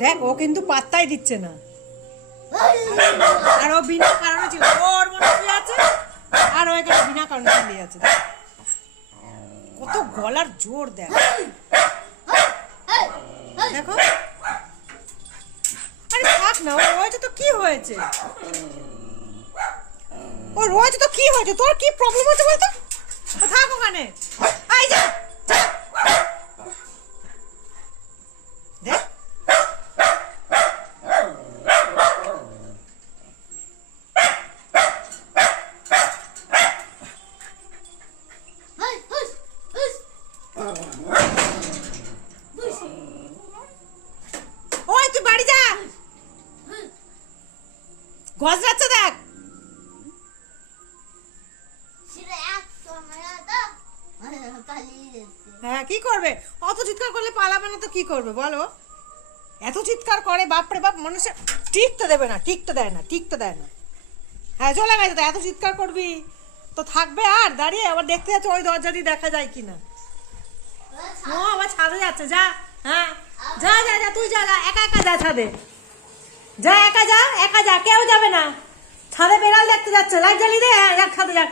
দেখ, ও কিন্তু পাত্তাই দিচ্ছে না। আর ও বিনা কারণে ছিল ওর মনে শুয়ে আছে? আর ও এখানে বিনা কারণে চলে আছে কত গলার জোর দেখ। দেখো। আরে থাক না ও রয়েছে তো কি হয়েছে? ও রয়েছে তো কি হয়েছে? তোর কি প্রবলেম হচ্ছে বলতো? থাক ওখানে আই যা যা। দেখ ওই, তুই বাড়ি যা। গজরাচ্ছে দেখ। হ্যাঁ কি করবে? অত চিৎকার করলে পালাবে না তো কি করবে, বলো? এত চিৎকার করে, বাপরে বাপ মানুষের টিকতে দেবে না টিকতে দেয় না টিকতে দেয় না। হ্যাঁ চলে গেছে, তো এত চিৎকার করবি? তো থাকবে আর, দাঁড়িয়ে আবার দেখতে যাচ্ছে, ওই দরজা দিয়ে দেখা যায় কিনা। ও, আবার ছাদে যাচ্ছে, যা হ্যাঁ। যা যা যা, তুই যা যা, একা একা যা ছাদে। যা, একা যা একা যা, কেউ যাবে না। ছাদে বেড়াল দেখতে যাচ্ছে, লাইট জ্বালিয়ে দে হ্যাঁ যাক, ছাদে যাক।